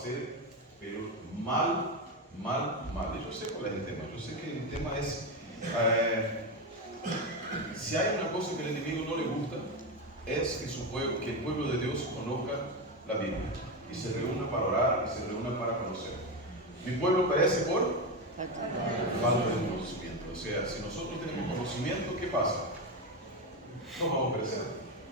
hacer, pero mal. Y yo sé cuál es el tema. Yo sé que el tema es, si hay una cosa que el enemigo no le gusta, es que el pueblo de Dios conozca la Biblia y se reúna para orar y se reúna para conocer. Mi pueblo perece por falta de conocimiento. O sea, si nosotros tenemos conocimiento, ¿qué pasa? No vamos a perecer,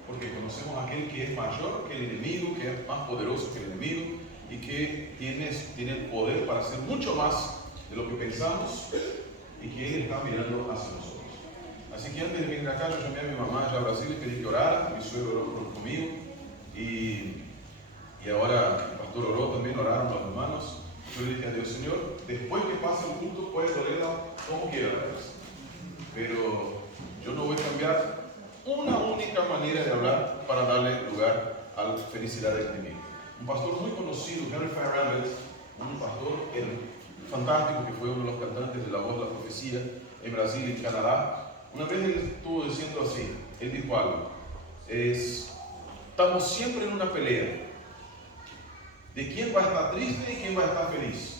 porque conocemos a aquel que es mayor que el enemigo, que es más poderoso que el enemigo y que tiene el poder para hacer mucho más de lo que pensamos y que Él está mirando hacia nosotros. Así que antes de venir acá, yo llamé a mi mamá allá a Brasil y pedí que orara. Mi suegro oró conmigo y ahora el pastor oró también, oraron los hermanos. Yo le dije a Dios, Señor, después que pase el culto, puedes orar como quiera la cabeza, pero yo no voy a cambiar una única manera de hablar para darle lugar a la felicidad del enemigo. Un pastor muy conocido, Henry Farrell, un pastor fantástico que fue uno de los cantantes de La Voz de la Profecía en Brasil y en Canadá. Una vez él estuvo diciendo así, él dijo algo, estamos siempre en una pelea de quién va a estar triste y quién va a estar feliz.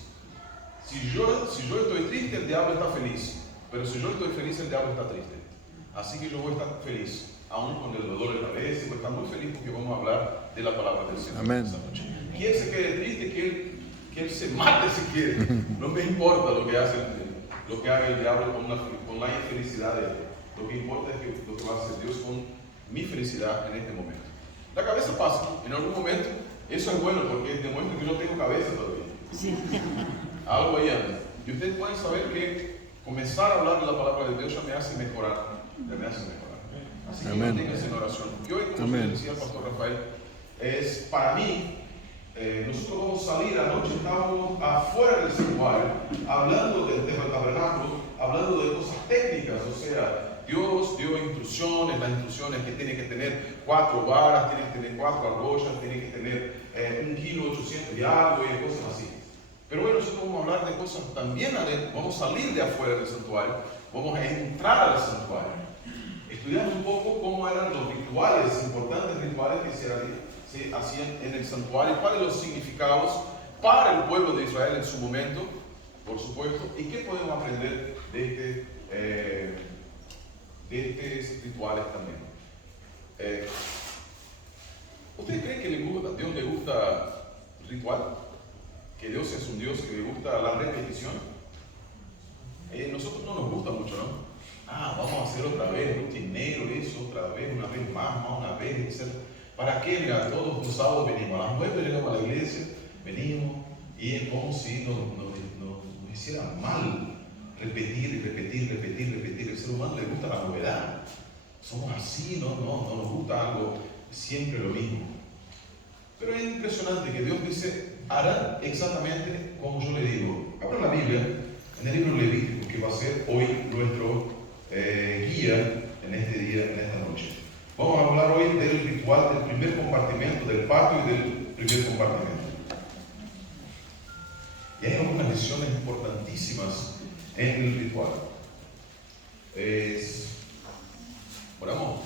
Si yo estoy triste, el diablo está feliz, pero si yo estoy feliz, el diablo está triste. Así que yo voy a estar feliz, aún con el dolor de cabeza, voy a estar muy feliz porque vamos a hablar de la palabra del Señor. Amén. Esta noche. Quien se quede triste, que él se mate si quiere. No me importa lo que haga el diablo con la infelicidad de él. Lo que importa es lo que va a hacer Dios con mi felicidad en este momento. La cabeza pasa, en algún momento, eso es bueno porque demuestra que yo tengo cabeza todavía. Sí. Algo ahí anda. Y ustedes pueden saber que comenzar a hablar de la palabra de Dios ya me hace mejorar. Así que manténganse en oración. Y hoy, como decía el pastor Rafael, para mí, nosotros vamos a salir. Anoche estábamos afuera del santuario hablando del tema del tabernáculo, hablando de cosas técnicas, o sea, Dios dio instrucciones, las instrucciones que tiene que tener 4 varas, tiene que tener 4 argollas, tiene que tener 1,8 kg de agua y cosas así. Pero hoy nosotros vamos a hablar de cosas también adentro, vamos a salir de afuera del santuario, vamos a entrar al santuario. Estudiamos un poco cómo eran los rituales, importantes rituales que se hacían en el santuario, cuáles los significados para el pueblo de Israel en su momento, por supuesto, y qué podemos aprender de estos rituales también. ¿Ustedes creen que a Dios le gusta ritual? ¿Que Dios es un Dios que le gusta la repetición? Nosotros no nos gusta mucho, ¿no? Vamos a hacer otra vez, rutinero, eso, otra vez, una vez más, una vez, etc. ¿Para qué? Mira, todos los sábados venimos, a las 9 llegamos a la iglesia, venimos, y es como si nos hiciera mal repetir. El ser humano le gusta la novedad. Somos así, no nos gusta algo siempre lo mismo. Pero es impresionante que Dios dice, harán exactamente como yo le digo. Abra la Biblia en el libro de Levítico, que va a ser hoy nuestro guía en este día, en esta noche. Vamos a hablar hoy del ritual del primer compartimento, del patio y del primer compartimento. Y hay algunas lecciones importantísimas en el ritual. Oramos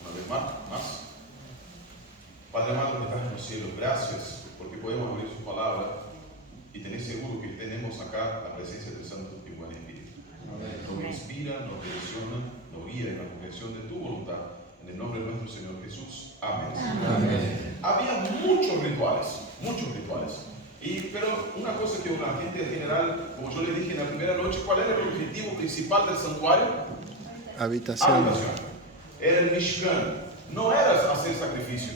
una vez más. Padre amado que estás en los cielos, gracias porque podemos abrir su palabra y tener seguro que tenemos acá la presencia del Santo y Buen Espíritu. Nos inspira, nos direcciona, nos guía en la comprensión de tu voluntad. En el nombre de nuestro Señor Jesús. Amén. Había muchos rituales. Pero una cosa que la gente en general, como yo le dije en la primera noche, ¿cuál era el objetivo principal del santuario? Habitación. Era el Mishkan. No era hacer sacrificio.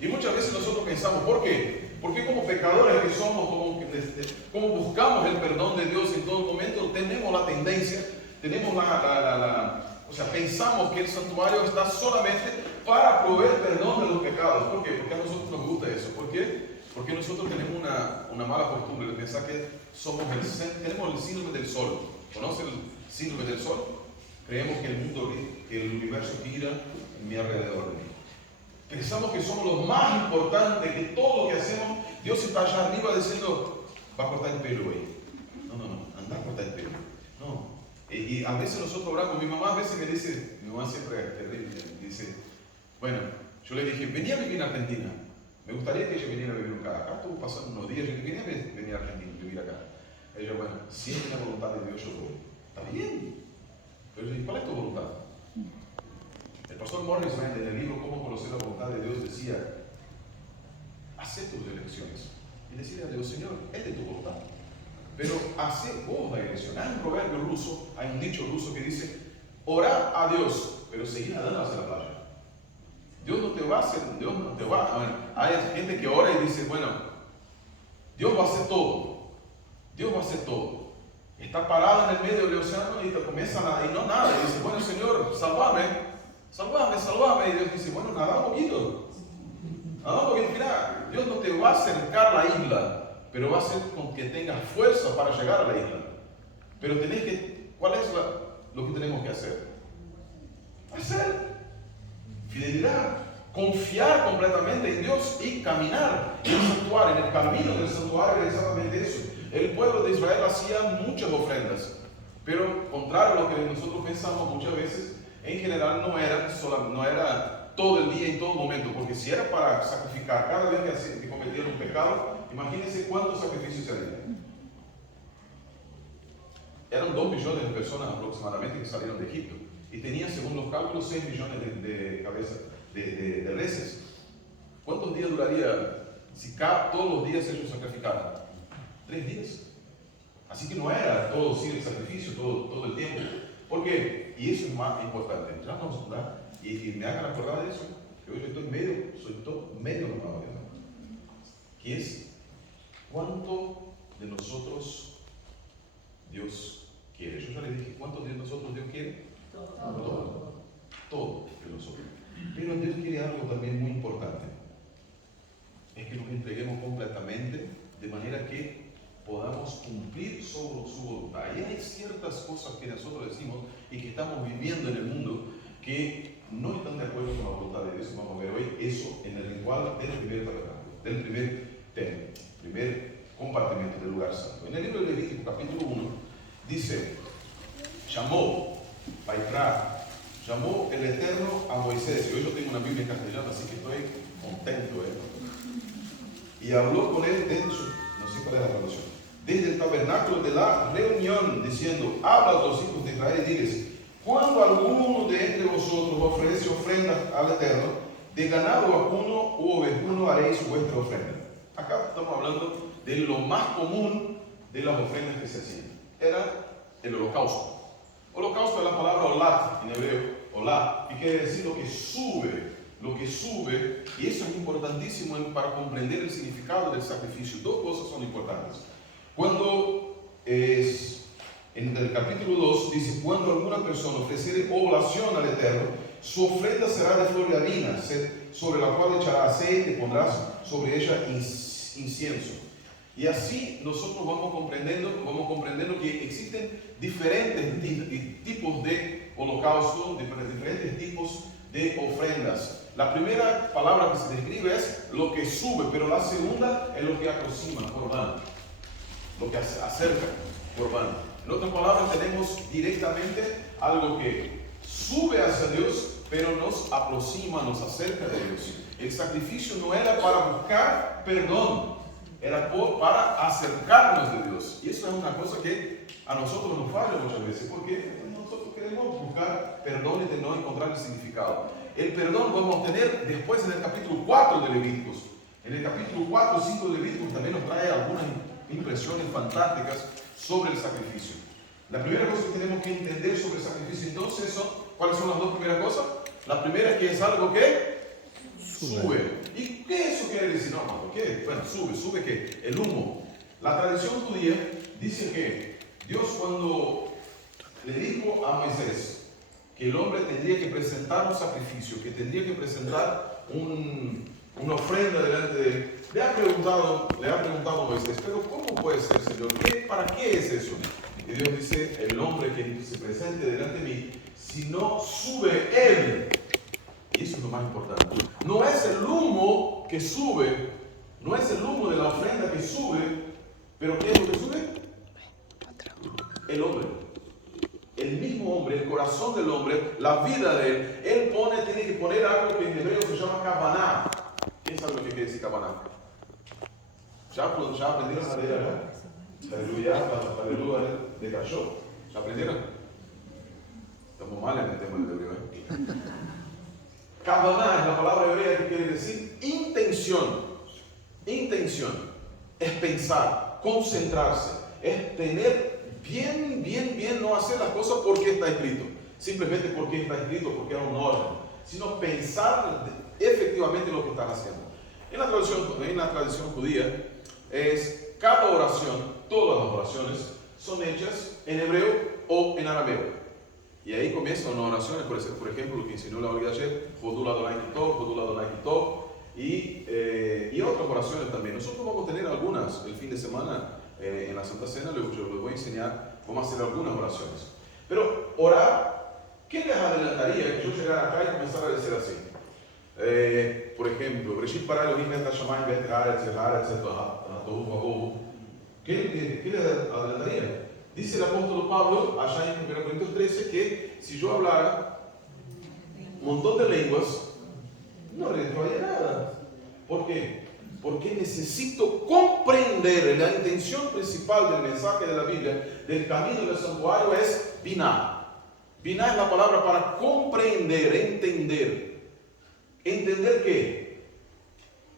Y muchas veces nosotros pensamos, ¿por qué? Porque como pecadores que somos, como buscamos el perdón de Dios en todo momento, tenemos la tendencia, pensamos que el santuario está solamente para proveer perdón de los pecados. ¿Por qué? Porque a nosotros nos gusta eso. ¿Por qué? Porque nosotros tenemos una mala costumbre de pensar que tenemos el síndrome del sol. ¿Conoce el síndrome del sol? Creemos que el universo gira a mi alrededor de mí. Pensamos que somos los más importantes, que todo lo que hacemos, Dios está allá arriba diciendo, va a cortar el pelo hoy. No, anda a cortar el pelo. No. Y a veces nosotros oramos, mi mamá a veces me dice, mi mamá siempre es terrible, dice, bueno, yo le dije, venía a vivir en Argentina. Me gustaría que ella viniera a vivir acá. Acá estuvo pasando unos días, venir a Argentina, vivir acá. Ella, bueno, si es la voluntad de Dios, yo voy. Está bien. Pero ¿cuál es tu voluntad? El pastor Morris en el libro Cómo conocer la voluntad de Dios decía, haz tus elecciones y decirle a Dios, Señor, es de tu voluntad. Pero hace vos la elección. Hay un proverbio ruso, hay un dicho ruso que dice, orá a Dios, pero seguí nadando hacia la playa. Dios no te va a hacer, Dios no te va a... Bueno, hay gente que ora y dice, bueno, Dios va a hacer todo. Dios va a hacer todo. Está parado en el medio del océano y te comienza a nadar y no nada. Y dice, bueno, Señor, sálvame, sálvame, sálvame. Y Dios dice, bueno, nada un poquito. Nada un poquito. Mira, Dios no te va a acercar a la isla, pero va a hacer con que tengas fuerza para llegar a la isla. Pero tenés que, ¿cuál es lo que tenemos que hacer? Hacer fidelidad, confiar completamente en Dios y caminar en el santuario. En el camino del santuario era exactamente eso. El pueblo de Israel hacía muchas ofrendas, pero contrario a lo que nosotros pensamos muchas veces, en general no era todo el día y todo momento, porque si era para sacrificar cada vez que cometían un pecado, imagínense cuántos sacrificios se harían. Eran 2 millones de personas aproximadamente que salieron de Egipto y tenían, según los cálculos, 6 millones de cabezas de reses. ¿Cuántos días duraría si todos los días ellos sacrificaran? 3 días. Así que no era todo sin el sacrificio, todo el tiempo. ¿Por qué? Y eso es más importante. Ya nos da, y me hagan acordar de eso, que hoy soy medio enojado, que es cuánto de nosotros Dios quiere. Yo ya le dije, ¿cuánto de nosotros Dios quiere? Todo de nosotros. Pero Dios quiere algo también muy importante. Es que nos entreguemos completamente de manera que podamos cumplir su voluntad. Y hay ciertas cosas que nosotros decimos y que estamos viviendo en el mundo que no están de acuerdo con la voluntad de Dios. Vamos a ver hoy eso en el ritual del primer tabernáculo, del primer templo, primer compartimiento del lugar santo. En el libro de Levítico, capítulo 1, dice, llamó el Eterno a Moisés. Hoy yo tengo una Biblia en castellano, así que estoy contento. Y habló con él desde no sé cuál es la traducción, desde el tabernáculo de la reunión, diciendo, habla a los hijos de Israel y diles, cuando alguno de entre vosotros ofrece ofrenda al Eterno, de ganado vacuno u ovejuno haréis vuestra ofrenda. Acá estamos hablando de lo más común de las ofrendas que se hacían. Era el holocausto. Holocausto es la palabra olat en hebreo, olat, y quiere decir lo que sube, y eso es importantísimo para comprender el significado del sacrificio. 2 cosas son importantes. Cuando en el capítulo 2 dice, cuando alguna persona ofreciere oblación al Eterno, su ofrenda será de flor de harina, sobre la cual echará aceite y pondrás sobre ella incienso. Y así nosotros vamos comprendiendo que existen diferentes tipos de holocausto, diferentes tipos de ofrendas. La primera palabra que se describe es lo que sube, pero la segunda es lo que aproxima, Corbán, lo que acerca, Corbán. En otras palabras, tenemos directamente algo que sube hacia Dios, pero nos aproxima, nos acerca de Dios. El sacrificio no era para buscar perdón, era para acercarnos de Dios. Y eso es una cosa que a nosotros nos falla muchas veces, porque nosotros queremos buscar perdón y de no encontrar el significado. El perdón vamos a tener después en el capítulo 4 de Levíticos. En el capítulo 4 y 5 de Levíticos también nos trae algunas impresiones fantásticas sobre el sacrificio. La primera cosa que tenemos que entender sobre el sacrificio entonces ¿cuáles son las 2 primeras cosas? La primera es que es algo que sube. ¿Y qué eso quiere decir? No, ¿por qué? Bueno, sube ¿qué? El humo. La tradición judía dice que Dios cuando le dijo a Moisés que el hombre tendría que presentar un sacrificio, que tendría que presentar una ofrenda delante de él, le ha preguntado a Moisés, pero ¿cómo puede ser, Señor? ¿Para qué es eso? Y Dios dice, el hombre que se presente delante de mí, si no sube él. Y eso es lo más importante. No es el humo que sube, no es el humo de la ofrenda que sube, pero ¿qué es lo que sube? El hombre. El mismo hombre, el corazón del hombre, la vida de él, tiene que poner algo que en hebreo se llama kavaná. ¿Quién sabe lo que quiere decir kavaná? ¿Ya aprendieron a leer acá? Aleluya, decayó. ¿Ya aprendieron? Estamos mal en el tema del hebreo. Kavaná es la palabra hebrea que quiere decir intención. Intención es pensar, concentrarse, es tener bien, no hacer las cosas porque está escrito. Simplemente porque está escrito, porque era un orden. Sino pensar efectivamente lo que están haciendo. En la tradición judía, cada oración, todas las oraciones, son hechas en hebreo o en arameo. Y ahí comienzan unas oraciones, por ejemplo, lo que enseñó la Olga ayer, Jodul Adonai Kitov, Jodul Adonai Kitov, y otras oraciones también. Nosotros vamos a tener algunas el fin de semana en la Santa Cena, yo les voy a enseñar, vamos a hacer algunas oraciones. Pero orar, ¿qué les adelantaría que yo llegara acá y comenzara a decir así? Por ejemplo, Breshit para Elohim et Hashamayim ve'et haaretz ha'tohu va'ohu. ¿Qué les adelantaría? Dice el apóstol Pablo, allá en 1 Corintios 13, que si yo hablara un montón de lenguas, no redituaría nada. ¿Por qué? Porque necesito comprender. La intención principal del mensaje de la Biblia, del camino del santuario, es binah. Binah es la palabra para comprender, entender. ¿Entender qué?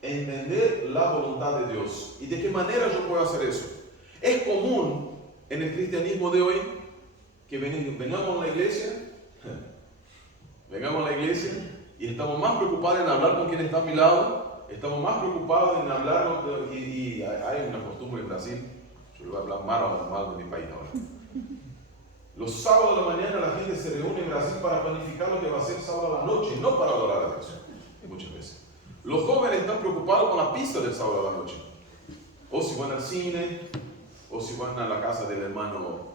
Entender la voluntad de Dios. ¿Y de qué manera yo puedo hacer eso? Es común en el cristianismo de hoy que vengamos a la iglesia y estamos más preocupados en hablar con quien está a mi lado, estamos más preocupados en hablar, y hay una costumbre en Brasil, yo le voy a hablar mal de mi país ahora. Los sábados de la mañana la gente se reúne en Brasil para planificar lo que va a ser sábado a la noche, no para adorar a Dios, muchas veces. Los jóvenes están preocupados con la pizza del sábado a la noche, o si van al cine, o si van a la casa del hermano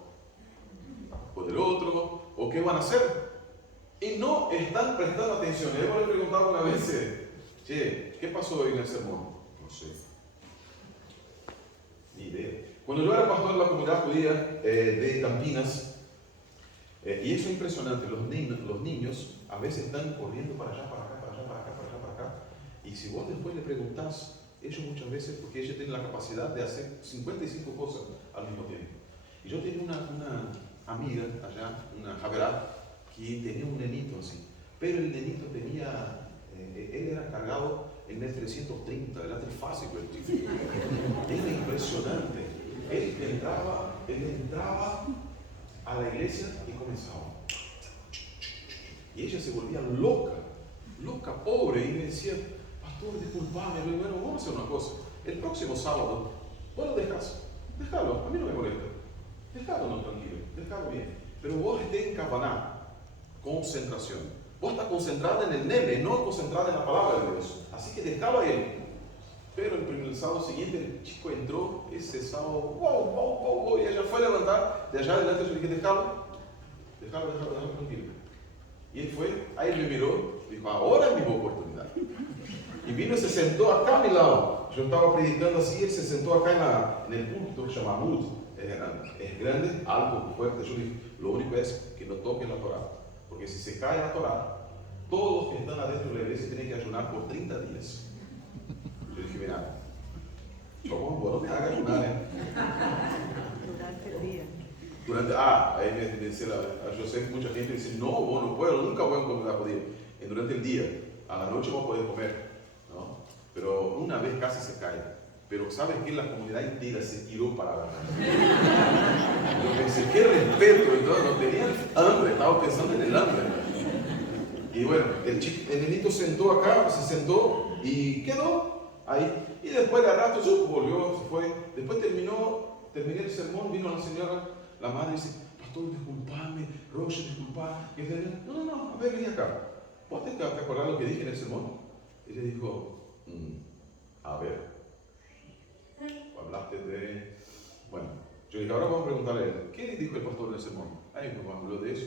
o del otro, o qué van a hacer. Y no están prestando atención. Yo le preguntaba una vez, che, ¿qué pasó hoy en el sermón? No sé. Ni idea. Cuando yo era pastor de la comunidad judía de Campinas, y eso es impresionante, los niños a veces están corriendo para allá, para acá, y si vos después le preguntás, ellos muchas veces, porque ellos tienen la capacidad de hacer 55 cosas al mismo tiempo. Y yo tenía una amiga allá, una javerá, que tenía un nenito así, pero el nenito tenía, él era cargado en el 330, era trifásico el tipo. Era impresionante. Él entraba a la iglesia y comenzaba. Y ella se volvía loca, pobre, y me decía, pastor, disculpame, bueno, vamos a hacer una cosa. El próximo sábado, vos lo déjalo, a mí no me molesta. Déjalo no tranquilo, déjalo bien. Pero vos estés en Kavaná, concentración. Vos estás concentrada en el nene, no concentrada en la palabra de Dios. Así que déjalo a él. Pero el sábado siguiente el chico entró, ese sábado, wow, y ella fue a levantar. De allá adelante yo le dije, déjalo tranquilo. Y él fue, ahí me miró, dijo, ahora es mi oportunidad. Y vino y se sentó acá a mi lado. Yo estaba predicando así, él se sentó acá en el púlpito que se llama Amud. Es grande, alto, fuerte. Yo dije, lo único es que no toque la Torah. Porque si se cae la Torah, todos los que están adentro de la iglesia tienen que ayunar por 30 días. Yo dije, mira, vos no me hagas ayunar, Durante el día. Ahí me dice, yo sé que mucha gente dice, no, vos no puedo, nunca voy a comer judía. Durante el día, a la noche vos podés comer, ¿no? Pero una vez casi se cae. Pero ¿sabes qué? La comunidad entera se tiró para la Yo pensé, qué respeto, entonces no tenía hambre, estaba pensando en el hambre. Y bueno, el nenito se sentó y quedó ahí. Y después de rato, volvió, se fue. Después terminé el sermón, vino la señora, la madre, y dice, pastor, disculpame, Roche, disculpa. Y yo dije, no, a ver, vení acá. ¿Vos te acordás lo que dije en el sermón? Y le dijo, a ver. Hablaste de... Bueno, yo dije, ahora vamos a preguntarle a él, ¿qué dijo el pastor en el sermón? Ay, me habló de eso.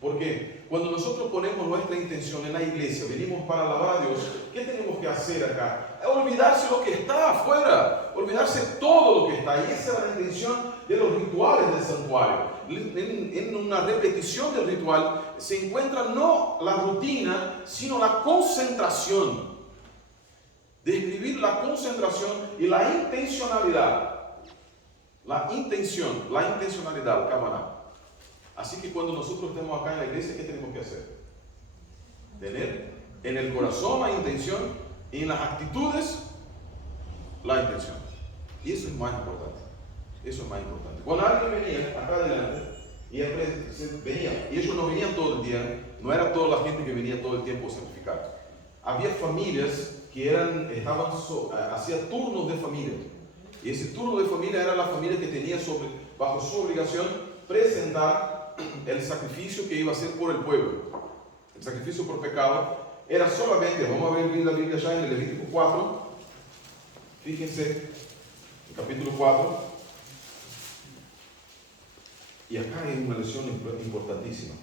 Porque cuando nosotros ponemos nuestra intención en la iglesia, venimos para alabar a Dios, ¿qué tenemos que hacer acá? Olvidarse lo que está afuera, olvidarse todo lo que está. Y esa es la intención de los rituales del santuario. En una repetición del ritual se encuentra no la rutina, sino la concentración. Describir la concentración y la intencionalidad. La intencionalidad, Kavaná. Así que cuando nosotros estemos acá en la iglesia, ¿qué tenemos que hacer? Tener en el corazón la intención y en las actitudes la intención. Y eso es más importante. Eso es más importante. Cuando alguien venía acá adelante y venía, y ellos no venían todo el día, no era toda la gente que venía todo el tiempo a sacrificar. Había familias que hacían turnos de familia. Y ese turno de familia era la familia que tenía bajo su obligación presentar el sacrificio que iba a ser por el pueblo. El sacrificio por pecado era solamente, vamos a ver la Biblia ya en el Levítico 4, fíjense, el capítulo 4, y acá hay una lección importantísima.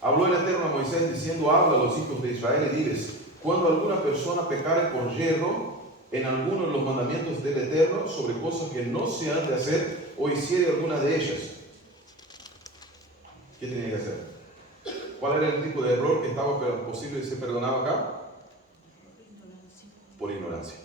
Habló el Eterno a Moisés diciendo: habla a los hijos de Israel y diles, cuando alguna persona pecare por yerro en alguno de los mandamientos del Eterno sobre cosas que no se han de hacer o hiciere alguna de ellas, ¿qué tenía que hacer? ¿Cuál era el tipo de error que estaba posible de ser perdonado acá? Por ignorancia.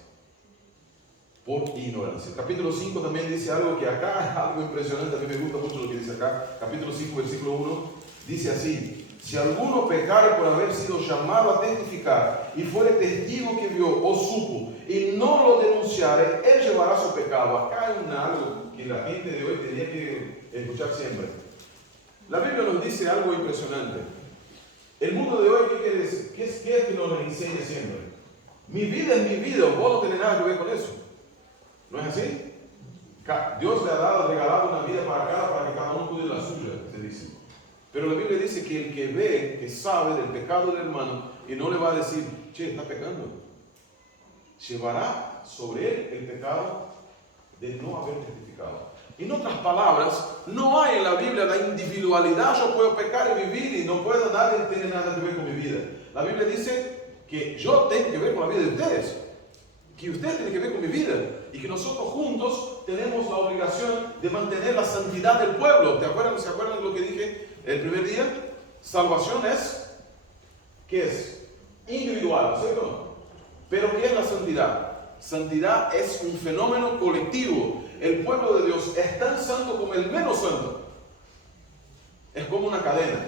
Por ignorancia. El capítulo 5 también dice algo que acá es algo impresionante. A mí me gusta mucho lo que dice acá. Capítulo 5, versículo 1, dice así: si alguno pecare por haber sido llamado a testificar y fuere testigo que vio o supo y no lo denunciare, él llevará su pecado. Acá hay algo que la gente de hoy tenía que escuchar siempre. La Biblia nos dice algo impresionante. El mundo de hoy, ¿qué quiere decir? ¿Qué es que nos enseña siempre? Mi vida es mi vida, vos no tenés nada que ver con eso. ¿No es así? Dios le ha regalado una vida para que cada uno cuide la suya, se dice. Pero la Biblia dice que el que ve, que sabe del pecado del hermano y no le va a decir, che, está pecando, llevará sobre él el pecado de no haber testificado. En otras palabras, no hay en la Biblia la individualidad. Yo puedo pecar y vivir y no puedo, nadie tiene nada que ver con mi vida. La Biblia dice que yo tengo que ver con la vida de ustedes, que ustedes tienen que ver con mi vida y que nosotros juntos tenemos la obligación de mantener la santidad del pueblo. ¿Se acuerdan de lo que dije el primer día? Salvación es, ¿qué es? Individual, ¿cierto? Pero ¿qué es la santidad? Santidad es un fenómeno colectivo. El pueblo de Dios es tan santo como el menos santo. Es como una cadena.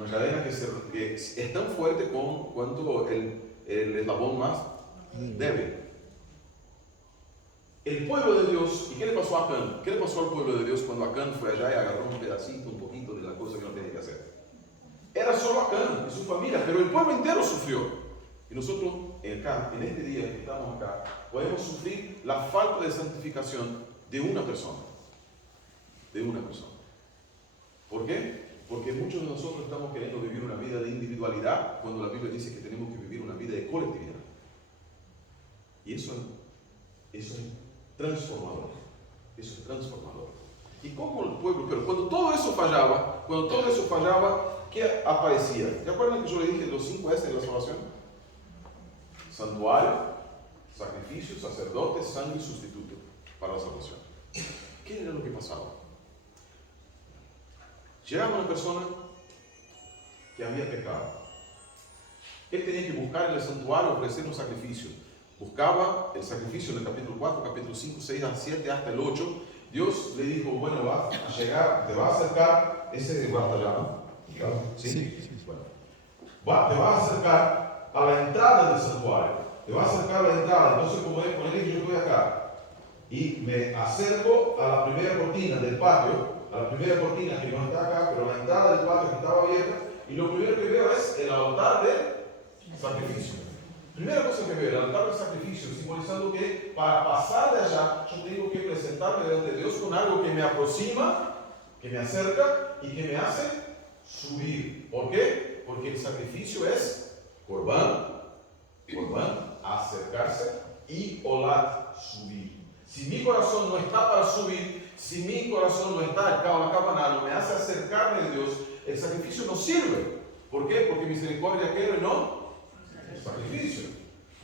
Una cadena que es tan fuerte cuanto el eslabón más débil. El pueblo de Dios, ¿y qué le pasó a Acán? ¿Qué le pasó al pueblo de Dios cuando Acán fue allá y agarró un pedacito, un poquito de la cosa que no tenía que hacer? Era solo Acán y su familia, pero el pueblo entero sufrió. Y nosotros, en este día que estamos acá, podemos sufrir la falta de santificación de una persona. De una persona. ¿Por qué? Porque muchos de nosotros estamos queriendo vivir una vida de individualidad cuando la Biblia dice que tenemos que vivir una vida de colectividad. Y eso es transformador. Eso es transformador. Y como el pueblo, pero cuando todo eso fallaba, ¿qué aparecía? ¿Se acuerdan que yo le dije los 5 S de la salvación? Santuario, sacrificio, sacerdote, sangre y sustituto para la salvación. ¿Qué era lo que pasaba? Llegaba una persona que había pecado. Él tenía que buscar en el santuario, ofrecer un sacrificio. Buscaba el sacrificio en el capítulo 4, capítulo 5, 6, 7, hasta el 8. Dios le dijo, bueno, va a llegar, te va a acercar, ese basta ya, ¿no? ¿Sí? Sí. Bueno, te va a acercar a la entrada del santuario, te va a acercar a la entrada. Entonces, como es, ponele que yo estoy acá y me acerco a la primera cortina del patio, a la primera cortina que no está acá, pero la entrada del patio que estaba abierta, y lo primero que veo es el altar del sacrificio. Primera cosa que veo, el altar del sacrificio, simbolizando que para pasar de allá, yo tengo que presentarme delante de Dios con algo que me aproxima, que me acerca y que me hace subir. ¿Por qué? Porque el sacrificio es Corbán, acercarse, y olat, subir. Si mi corazón no está para subir, si mi corazón no está no me hace acercarme a Dios, el sacrificio no sirve. ¿Por qué? Porque misericordia quiero y no sacrificio.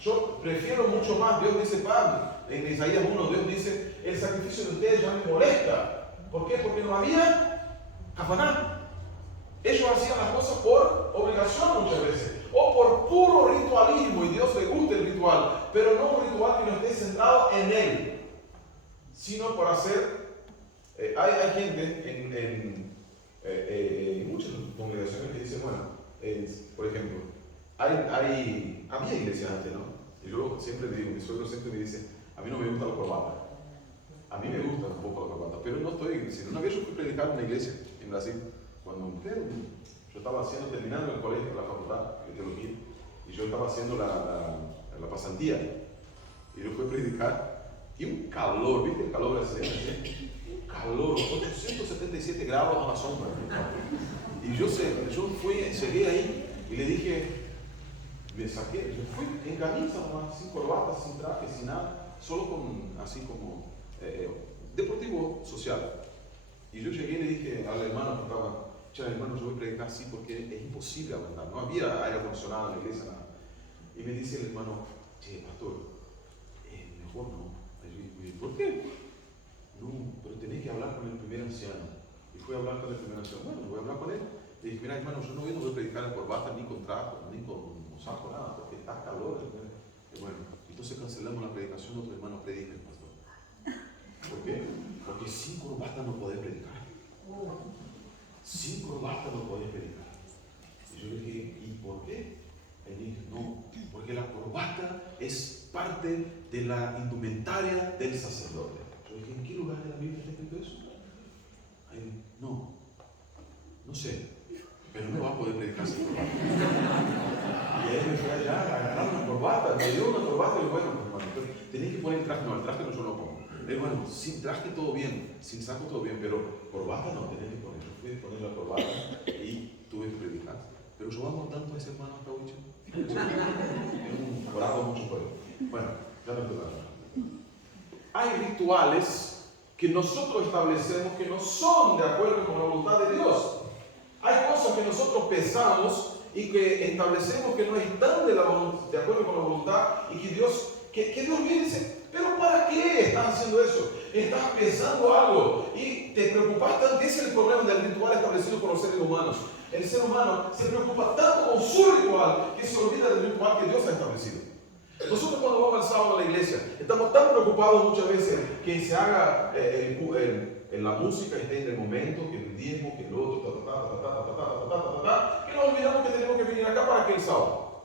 Yo prefiero mucho más. Dios dice, en Isaías 1, Dios dice, el sacrificio de ustedes ya me molesta. ¿Por qué? Porque no había cafaná. Ellos hacían las cosas por obligación muchas veces, o por puro ritualismo, y Dios le gusta el ritualismo. ritual, pero no un ritual que no esté centrado en Él, sino por hacer. Hay gente en muchas congregaciones que dicen, bueno, por ejemplo, había iglesias antes, ¿no? Y yo siempre digo, mi suegro siempre me dice, a mí no me gusta la corbata. A mí me gusta un poco la corbata, pero no estoy diciendo. Una vez yo fui a predicar en una iglesia en Brasil, cuando yo estaba terminando el colegio, la facultad de teología, y yo estaba haciendo la pasantía, y yo fui a predicar, y un calor, ¿viste el calor brasileño? Un calor, 877 grados a la sombra. Y yo llegué ahí y le dije, me saqué, yo fui en camisa, sin corbata, sin traje, sin nada, solo así como deportivo social. Y yo llegué y le dije al hermano que estaba, hermano, yo voy a predicar así porque es imposible aguantar, no había aire acondicionado en la iglesia, nada. Y me dice el hermano, pastor, mejor no. Y yo, ¿por qué? No, pero tenés que hablar con el primer anciano. Y fui a hablar con el primer anciano. Bueno, voy a hablar con él. Le dije, mira, hermano, yo no voy a predicar en corbata, ni con traje, ni con saco, nada, porque está calor. Y bueno, entonces cancelamos la predicación, otro hermano predica el pastor. ¿Por qué? Porque sin corbata no podés predicar. Sin corbata no podés predicar. Y yo le dije, ¿y por qué? Él dijo, no, porque la corbata es parte de la indumentaria del sacerdote. Yo dije, ¿en qué lugar de la Biblia está escrito eso? Él, no sé, pero no va a poder predicar sin corbata. Y él me fue allá a agarrar una corbata, me dio una corbata y bueno, hermano, tenés que poner el traje, no, el traje no yo lo pongo. Él, bueno, sin traje todo bien, sin saco todo bien, pero corbata no, tenés que poner. Yo fui a poner la corbata y tuve que predicar. Pero yo amo tanto a ese hermano hasta hoy, es un bravo mucho por él. Bueno, ya no estoy hablando. Hay rituales que nosotros establecemos que no son de acuerdo con la voluntad de Dios. Hay cosas que nosotros pensamos y que establecemos que no están de acuerdo con la voluntad y que Dios viene y dice, pero ¿para qué estás haciendo eso? Estás pensando algo y te preocupas tanto. Ese es el problema del ritual establecido por los seres humanos. El ser humano se preocupa tanto con su ritual que se olvida del ritual que Dios ha establecido. Nosotros cuando vamos al sábado a la iglesia estamos tan preocupados muchas veces que se haga en la música esté en el momento, que el diezmo, que el otro, que nos olvidamos que tenemos que venir acá para que el sábado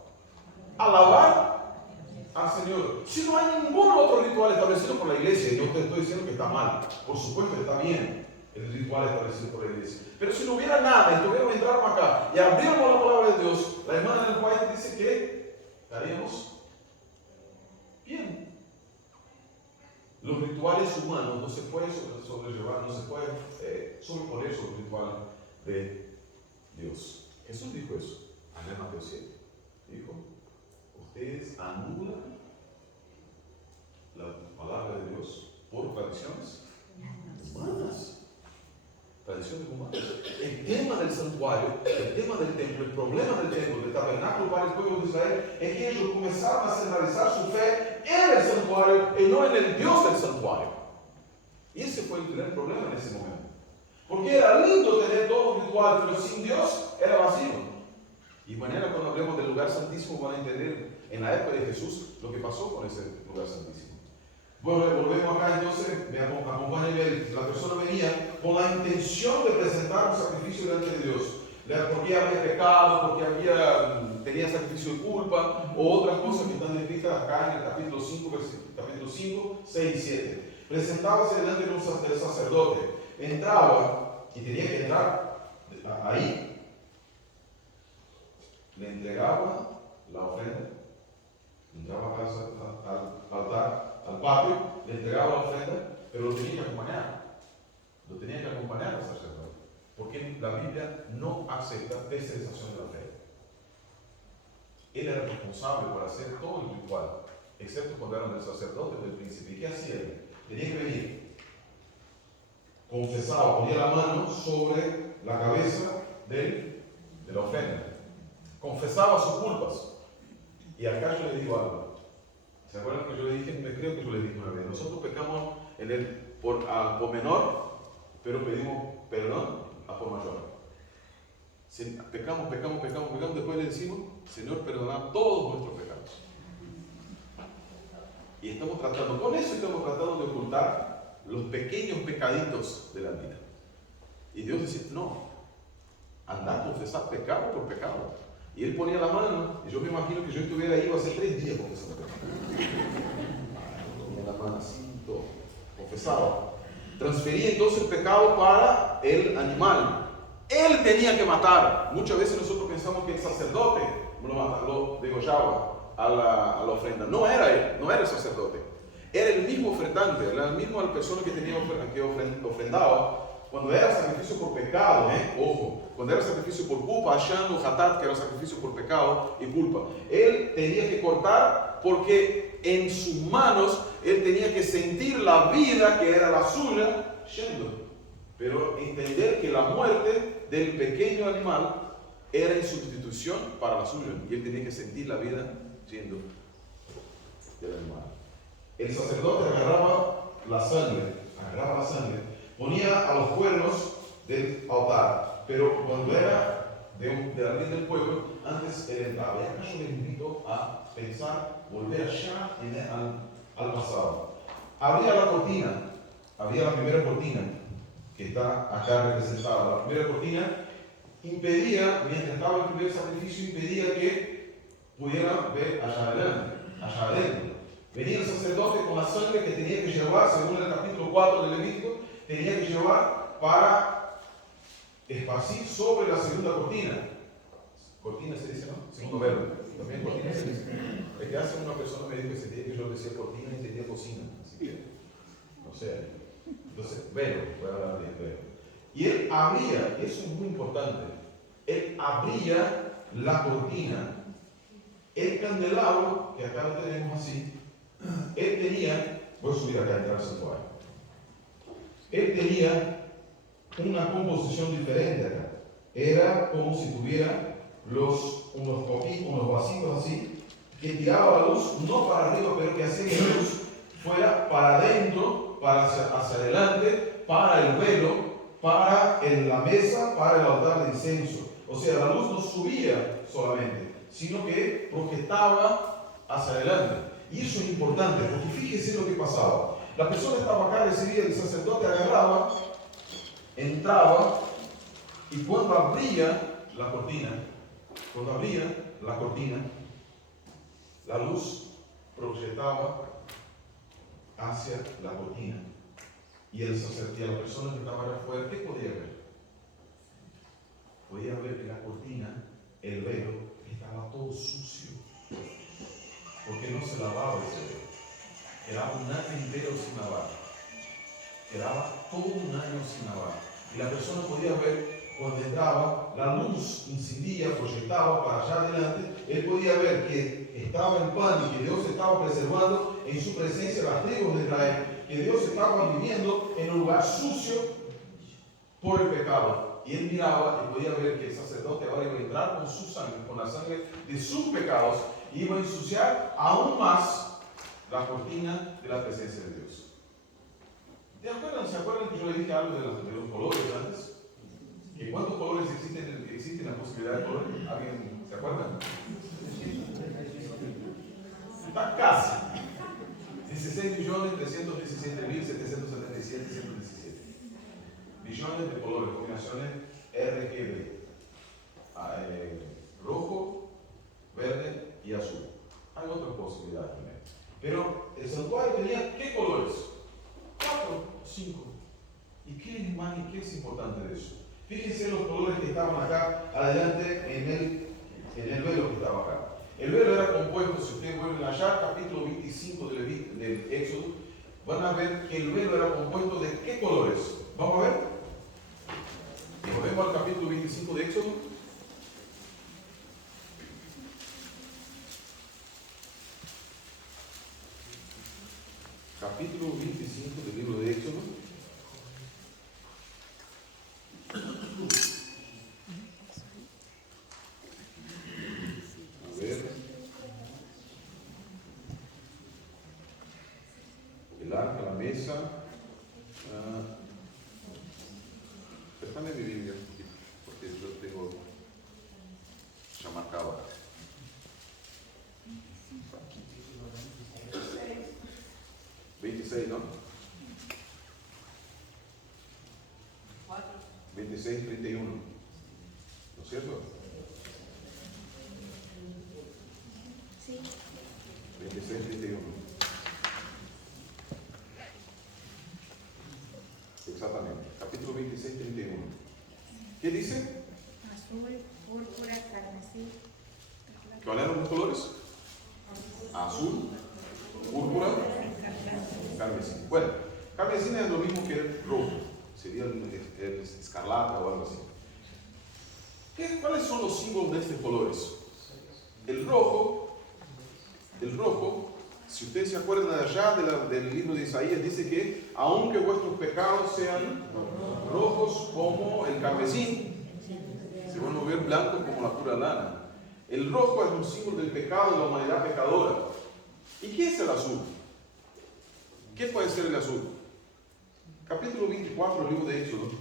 alabar al Señor. Si no hay ningún otro ritual establecido por la iglesia, y no te estoy diciendo que está mal, por supuesto que está bien el ritual establecido por la iglesia, pero si no hubiera nada, estuviéramos entrando acá y abriéramos la palabra de Dios, la hermana del White dice que estaríamos bien. Los rituales humanos no se pueden sobrellevar, no se pueden sobreponer sobre el ritual de Dios. Jesús dijo eso. Allá en Mateo 7. Dijo, ustedes anulan la palabra de Dios por tradiciones humanas. Tradiciones humanas. El tema del santuario, el tema del templo, el problema del templo, del tabernáculo para el pueblo de Israel, es que ellos comenzaron a centralizar su fe en el santuario y no en el Dios del santuario. Y ese fue el gran problema en ese momento. Porque era lindo tener todo un ritual, pero sin Dios era vacío. Y mañana cuando hablemos del lugar santísimo van a entender en la época de Jesús lo que pasó con ese lugar santísimo. Bueno, volvemos acá entonces, me acompaña a ver, la persona venía con la intención de presentar un sacrificio delante de Dios. Porque había pecado, porque tenía sacrificio de culpa, o otras cosas que están escritas acá en el capítulo 5, 6 y 7. Presentábase delante del sacerdote, entraba y tenía que entrar ahí, le entregaba la ofrenda, entraba al altar, al patio, le entregaba la ofrenda, pero lo tenía que acompañar. Lo tenía que acompañar al sacerdote. Porque la Biblia no acepta tercerización de la fe. Él era responsable por hacer todo el ritual, excepto cuando era del sacerdote, del príncipe. ¿Y qué hacía él? Tenía que venir, confesaba, ponía la mano sobre la cabeza de la ofrenda, confesaba sus culpas. Y acá yo le digo algo. ¿Se acuerdan que yo le dije? Creo que yo le dije una vez. Nosotros pecamos por menor, pero pedimos perdón a por mayor. Pecamos, después le decimos, Señor, perdona todos nuestros pecados. Y estamos tratando, con eso estamos tratando de ocultar los pequeños pecaditos de la vida. Y Dios decía, no, anda a confesar pecado por pecado. Y él ponía la mano, y yo me imagino que yo estuviera ahí hace 3 días confesando pecado. Ponía la mano así, todo, confesaba. Transfería entonces el pecado para el animal. Él tenía que matar. Muchas veces nosotros pensamos que el sacerdote lo degollaba a la ofrenda. No era él, no era el sacerdote. Era el mismo ofrendante, era el mismo persona que tenía que ofrendaba. Cuando era sacrificio por pecado, ojo, cuando era sacrificio por culpa, Hashem Hatat, que era sacrificio por pecado y culpa, él tenía que cortar porque en sus manos él tenía que sentir la vida que era la suya yendo. Pero entender que la muerte del pequeño animal era en sustitución para la suya. Y él tenía que sentir la vida yendo del animal. El sacerdote agarraba la sangre, ponía a los cuernos del altar. Pero cuando era de la ley del pueblo, antes él entraba. Y acá yo les invito a pensar, volver allá al pasado. Había la cortina, había la primera cortina, que está acá representada. La primera cortina impedía, mientras estaba el primer sacrificio, impedía que pudieran ver allá adentro. Venía el sacerdote con la sangre que tenía que llevar, según el capítulo 4 del Levítico, tenía que llevar para esparcir sobre la segunda cortina. Cortina se dice, ¿no? Segundo verbo. También cortina se dice. Es que hace una persona me dijo que sentía que yo decía cortina y entendía cocina. Así que, no sé. Entonces, velo, voy a hablar bien, velo. Y él abría, y eso es muy importante, él abría la cortina. El candelabro, que acá lo tenemos así, él tenía, voy a subir acá a entrar al santuario. Él tenía una composición diferente acá. Era como si tuviera unos vasitos así, que tiraba la luz, no para arriba, pero que hacía que la luz fuera para adentro, hacia adelante, para el velo, para la mesa, para el altar de incenso. O sea, la luz no subía solamente, sino que proyectaba hacia adelante. Y eso es importante, porque fíjese lo que pasaba. La persona estaba acá, recibía, el sacerdote agarraba, entraba, y cuando abría la cortina, la luz proyectaba hacia la cortina. Y el sacerdote, y la persona que estaba afuera, ¿qué podía ver? Podía ver que la cortina, el velo, estaba todo sucio. Porque no se lavaba ese velo. Quedaba un año entero sin lavar. Quedaba todo un año sin lavar. Y la persona podía ver, cuando entraba, la luz incidía, proyectaba para allá adelante. Él podía ver que estaba en pan y que Dios estaba preservando en su presencia las tribus de Israel. Que Dios estaba viviendo en un lugar sucio por el pecado. Y él miraba y podía ver que el sacerdote ahora iba a entrar con su sangre, con la sangre de sus pecados, y iba a ensuciar aún más la cortina de la presencia de Dios. ¿Se acuerdan que yo le dije algo de los colores antes? ¿Que cuántos colores existen la posibilidad de color? ¿Alguien se acuerda? Está casi. 16.317.777 millones de colores, combinaciones RGB. Rojo, verde y azul. Hay otras posibilidades también. Pero el santuario tenía ¿qué colores? 4 o 5. ¿Y qué es importante de eso? Fíjense los colores que estaban acá adelante en el velo que estaba acá. El velo era compuesto, si ustedes vuelven allá, capítulo 25 del Éxodo, van a ver que el velo era compuesto de ¿qué colores? Vamos a ver. Volvemos al capítulo 25 de Éxodo. Capítulo 25 del libro de Éxodo. A ver. El arca, la mesa. Déjame mi Biblia, porque yo tengo ya marcado. 26, ¿no? 26, 31. ¿No es cierto? Sí. 26, 31. Exactamente. Capítulo 26, 31. ¿Qué dice? Azul, púrpura, carmesí. ¿Cuáles eran los colores? Azul, púrpura, carmesí. Bueno, carmesí es lo mismo que el rojo. Sería el escarlata o algo así. ¿Cuáles son los símbolos de estos colores? El rojo, si ustedes se acuerdan de allá del libro de Isaías, dice que aunque vuestros pecados sean rojos como el carmesí, se van a ver blancos como la pura lana. El rojo es un símbolo del pecado de la humanidad pecadora. ¿Y qué es el azul? ¿Qué puede ser el azul? Capítulo 24 del libro de Éxodo.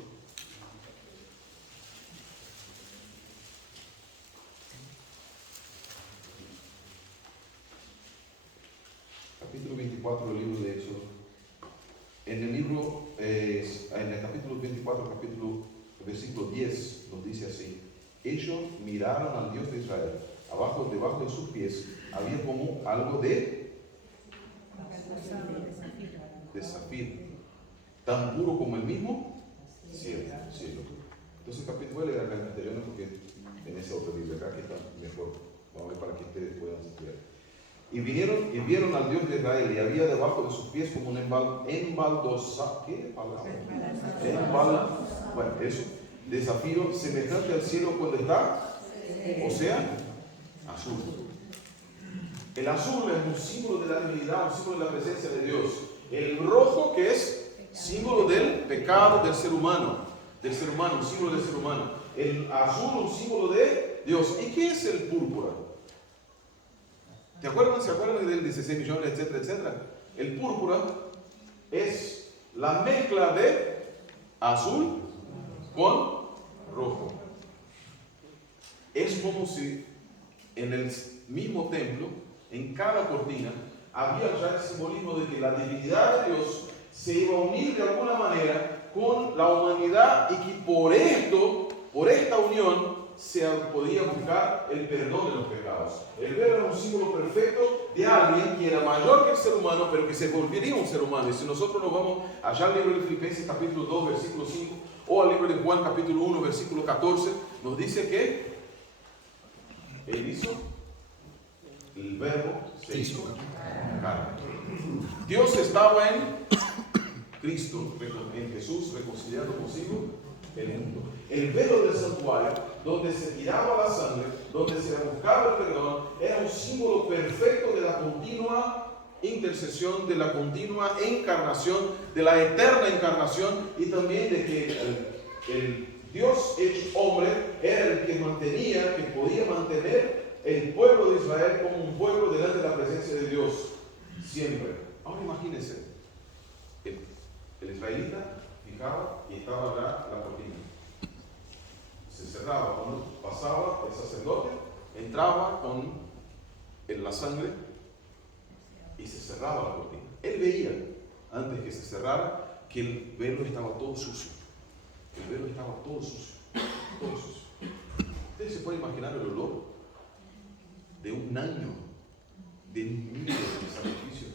Capítulo 24 del libro de Éxodo. En el capítulo 24, versículo 10, nos dice así: ellos miraron al Dios de Israel. Debajo de sus pies había como algo de zafiro, tan puro como el mismo cielo. Entonces, capítulo, voy a leer acá en el anterior porque en ese otro libro acá que está mejor. Vamos a ver para que ustedes puedan estudiar. Y vieron al Dios de Israel, y había debajo de sus pies como un embaldosado, ¿qué palabra? Bueno, eso, de zafiro, semejante al cielo cuando está, o sea, azul. El azul es un símbolo de la divinidad, un símbolo de la presencia de Dios. El rojo, que es símbolo del pecado del ser humano, un símbolo del ser humano. El azul, un símbolo de Dios. ¿Y qué es el púrpura? ¿Se acuerdan del 16 millones, etcétera, etcétera? El púrpura es la mezcla de azul con rojo. Es como si en el mismo templo, en cada cortina, había ya el simbolismo de que la divinidad de Dios se iba a unir de alguna manera con la humanidad y que por esta unión, se podía buscar el perdón de los pecados. El velo era un símbolo perfecto de alguien que era mayor que el ser humano, pero que se volvería un ser humano. Y si nosotros nos vamos allá al libro de Filipenses capítulo 2, versículo 5, o al libro de Juan capítulo 1, versículo 14, nos dice que Él hizo, el verbo se hizo carne. Dios estaba en Cristo, en Jesús, reconciliando consigo el mundo. El velo del santuario, donde se tiraba la sangre, donde se buscaba el perdón, era un símbolo perfecto de la continua intercesión, de la continua encarnación, de la eterna encarnación, y también de que el Dios hecho hombre era el que mantenía, que podía mantener el pueblo de Israel como un pueblo delante de la presencia de Dios siempre. Ahora imagínense, el israelita fijaba y estaba la cortina. Se cerraba cuando pasaba el sacerdote, entraba con la sangre y se cerraba la cortina. Él veía, antes que se cerrara, que el velo estaba todo sucio. El velo estaba todo sucio. Todo sucio. Ustedes se pueden imaginar el olor de un año de miles de sacrificio.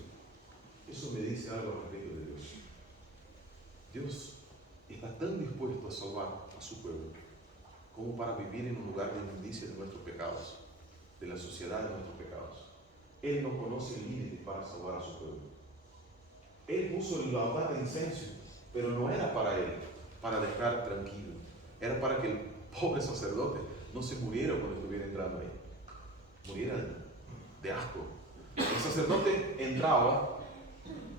Eso me dice algo al respecto de Dios. Dios está tan dispuesto a salvar a su pueblo como para vivir en un lugar de inmundicia de nuestros pecados, de la suciedad de nuestros pecados. Él no conoce límites para salvar a su pueblo. Él puso el altar de incienso, pero no era para él, para dejar tranquilo. Era para que el pobre sacerdote no se muriera cuando estuviera entrando ahí. Muriera de asco. El sacerdote entraba,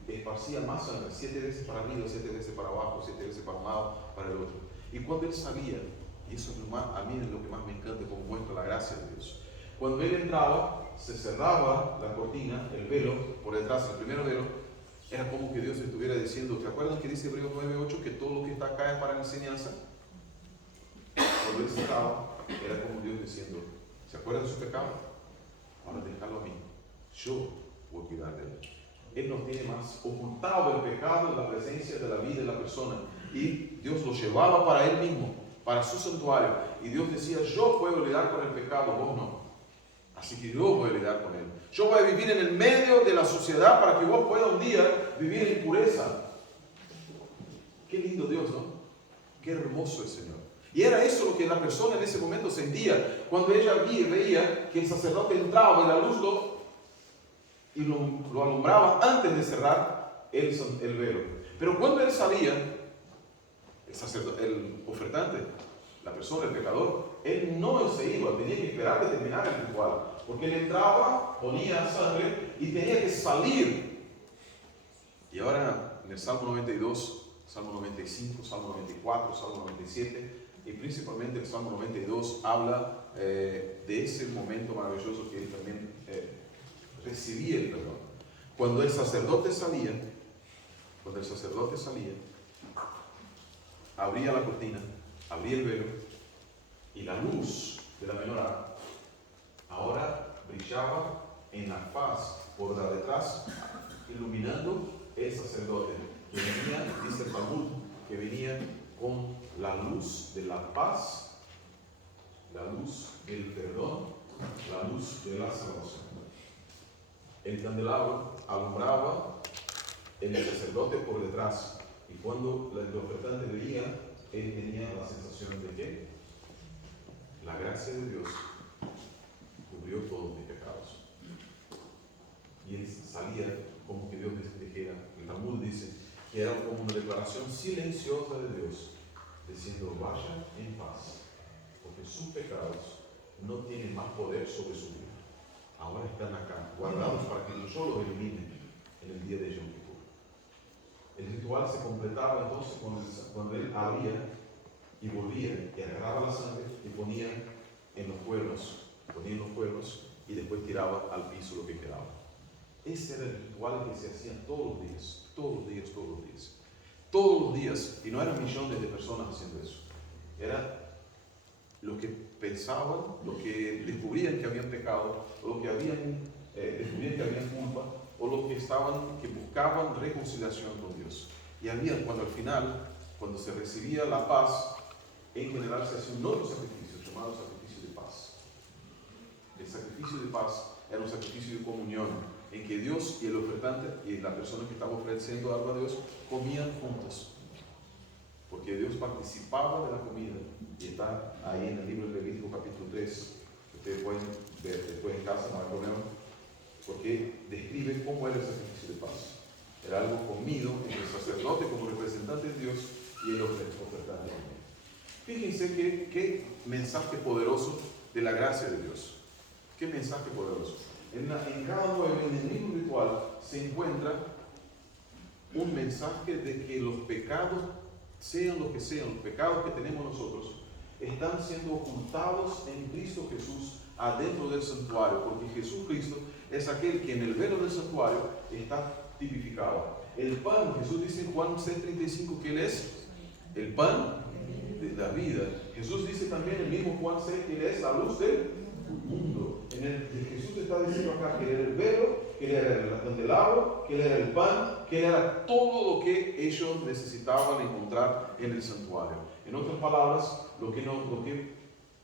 esparcía más sangre, 7 veces para arriba, 7 veces para abajo, 7 veces para un lado, para el otro. Y cuando él salía, y eso es a mí es lo que más me encanta, como muestra la gracia de Dios. Cuando él entraba, se cerraba la cortina, el velo, por detrás, el primer velo, era como que Dios estuviera diciendo, ¿te acuerdan que dice Hebreos 9:8 que todo lo que está acá es para enseñanza? Cuando él cerraba, era como Dios diciendo, ¿se acuerdan de su pecado? Ahora déjalo a mí, yo voy a cuidar de él. Él no tiene más. Ocultaba el pecado en la presencia de la vida de la persona. Y Dios lo llevaba para Él mismo, para su santuario. Y Dios decía, yo puedo lidiar con el pecado, vos no. Así que yo voy a lidiar con él. Yo voy a vivir en el medio de la sociedad para que vos puedas un día vivir en pureza. Qué lindo Dios, ¿no? Qué hermoso el Señor. Y era eso lo que la persona en ese momento sentía. Cuando ella veía que el sacerdote entraba y la luz lo alumbraba antes de cerrar el velo. Pero cuando él salía, el ofertante, la persona, el pecador, él no se iba, tenía que esperar de terminar el ritual. Porque él entraba, ponía sangre y tenía que salir. Y ahora en el Salmo 92, Salmo 95, Salmo 94, Salmo 97 y principalmente el Salmo 92 habla de ese momento maravilloso que él también recibía el perdón. Cuando el sacerdote salía, abría la cortina, abría el velo y la luz de la menorá ahora brillaba en la faz por detrás, iluminando el sacerdote que venía, dice el Talmud, que venía con la luz de la paz, la luz del perdón, la luz de la salvación. El candelabro alumbraba el sacerdote por detrás, y cuando el ofertante veía, él tenía la sensación de que la gracia de Dios cubrió todos mis pecados. Y él salía como que Dios les dijera. El Talmud dice que era como una declaración silenciosa de Dios, diciendo, vayan en paz, porque sus pecados no tienen más poder sobre su vida. Ahora están acá, guardados para que yo los elimine en el día de Yom Kippur. El ritual se completaba entonces cuando él abría y volvía y agarraba la sangre y ponía en los cuernos y después tiraba al piso lo que quedaba. Ese era el ritual que se hacía todos los días, y no eran millones de personas haciendo eso. Era los que pensaban, los que descubrían que habían pecado, los que descubrían que habían culpa, o los que buscaban reconciliación con Dios. Y había, cuando al final, cuando se recibía la paz, en general se hacía un otro sacrificio llamado sacrificio de paz. El sacrificio de paz era un sacrificio de comunión, en que Dios y el ofertante y la persona que estaba ofreciendo algo a Dios comían juntos, porque Dios participaba de la comida, y está ahí en el libro de Levítico capítulo 3, que ustedes pueden ver después en casa, no hay problema, porque describe cómo era el sacrificio de paz. Era algo comido entre el sacerdote como representante de Dios y el ofertante. Fíjense qué mensaje poderoso de la gracia de Dios. Qué mensaje poderoso. En cada mueble, en el mismo ritual, se encuentra un mensaje de que los pecados, sean los que sean, los pecados que tenemos nosotros, están siendo ocultados en Cristo Jesús adentro del santuario, porque Jesucristo es aquel que en el velo del santuario está tipificado. El pan, Jesús dice en Juan 6:35 que Él es el pan de la vida. Jesús dice también en el mismo Juan 6 que Él es la luz del mundo. Jesús está diciendo acá que Él era el velo, que Él era el candelabro, que Él era el pan, que Él era todo lo que ellos necesitaban encontrar en el santuario. En otras palabras, lo que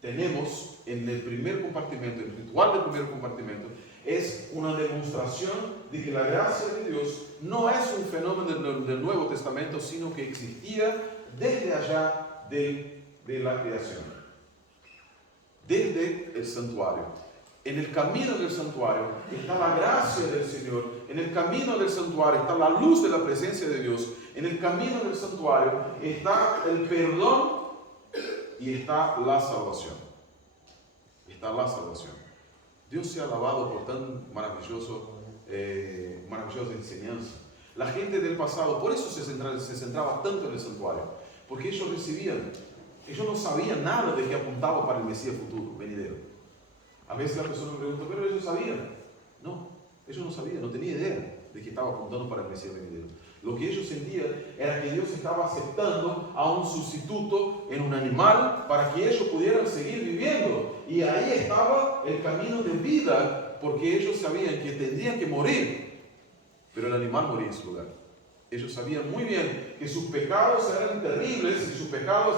tenemos en el primer compartimento, el ritual del primer compartimento, es una demostración de que la gracia de Dios no es un fenómeno del Nuevo Testamento, sino que existía desde allá de la creación, desde el santuario. En el camino del santuario está la gracia del Señor. En el camino del santuario está la luz de la presencia de Dios. En el camino del santuario está el perdón y está la salvación. Está la salvación. Dios sea alabado por tan maravillosa enseñanza. La gente del pasado, por eso se centraba tanto en el santuario, porque ellos no sabían nada de que apuntaba para el Mesías futuro, venidero. A veces la persona me pregunta, pero ellos sabían. No, ellos no sabían, no tenían idea de que estaba apuntando para el Mesías venidero. Lo que ellos sentían era que Dios estaba aceptando a un sustituto en un animal para que ellos pudieran seguir viviendo. Y ahí estaba el camino de vida, porque ellos sabían que tendrían que morir pero el animal moría en su lugar. Ellos sabían muy bien que sus pecados eran terribles y sus pecados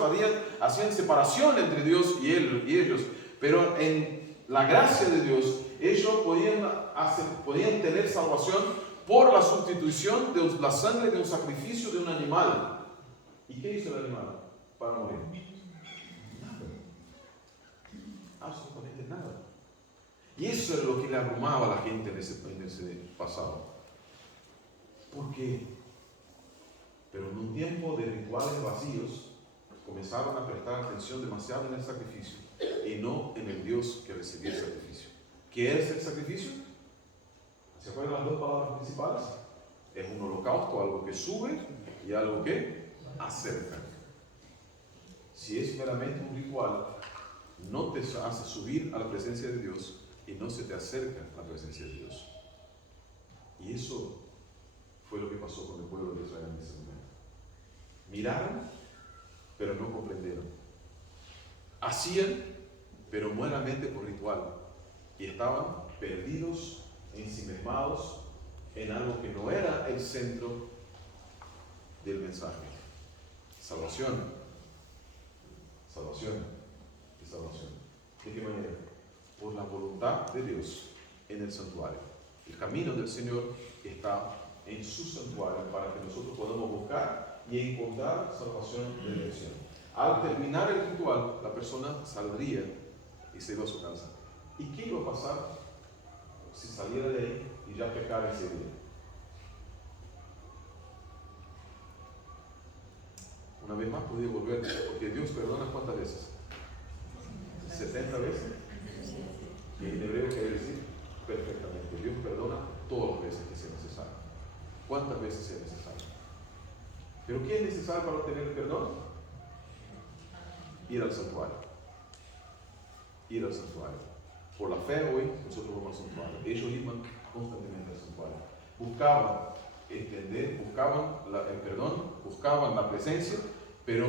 hacían separación entre Dios y ellos, pero en la gracia de Dios ellos podían tener salvación por la sustitución de la sangre de un sacrificio de un animal. ¿Y qué hizo el animal para morir? Nada. Absolutamente nada. Y eso es lo que le abrumaba a la gente en ese pasado. ¿Por qué? Pero en un tiempo de rituales vacíos, comenzaron a prestar atención demasiado en el sacrificio y no en el Dios que recibía el sacrificio. ¿Qué es el sacrificio? ¿Se acuerdan las dos palabras principales? Es un holocausto, algo que sube y algo que acerca. Si es meramente un ritual, no te hace subir a la presencia de Dios y no se te acerca a la presencia de Dios. Y eso fue lo que pasó con el pueblo de Israel en ese momento. Miraron, pero no comprendieron. Hacían, pero meramente por ritual. Y estaban perdidos, ensimismados en algo que no era el centro del mensaje. Salvación. Salvación y salvación. ¿De qué manera? Por la voluntad de Dios en el santuario. El camino del Señor está en su santuario para que nosotros podamos buscar y encontrar salvación y redención. Al terminar el ritual, la persona saldría y se iba a su casa. ¿Y qué iba a pasar si saliera de ahí y ya pecara ese día? Una vez más podía volver, porque Dios perdona ¿cuántas veces? 70 veces. Y en hebreo quiere decir perfectamente. Dios perdona todas las veces que sea necesario. ¿Cuántas veces sea necesario? ¿Pero qué es necesario para obtener el perdón? Ir al santuario. Ir al santuario. Por la fe hoy nosotros vamos al santuario. Ellos iban constantemente al santuario. Buscaban entender, buscaban el perdón, buscaban la presencia, pero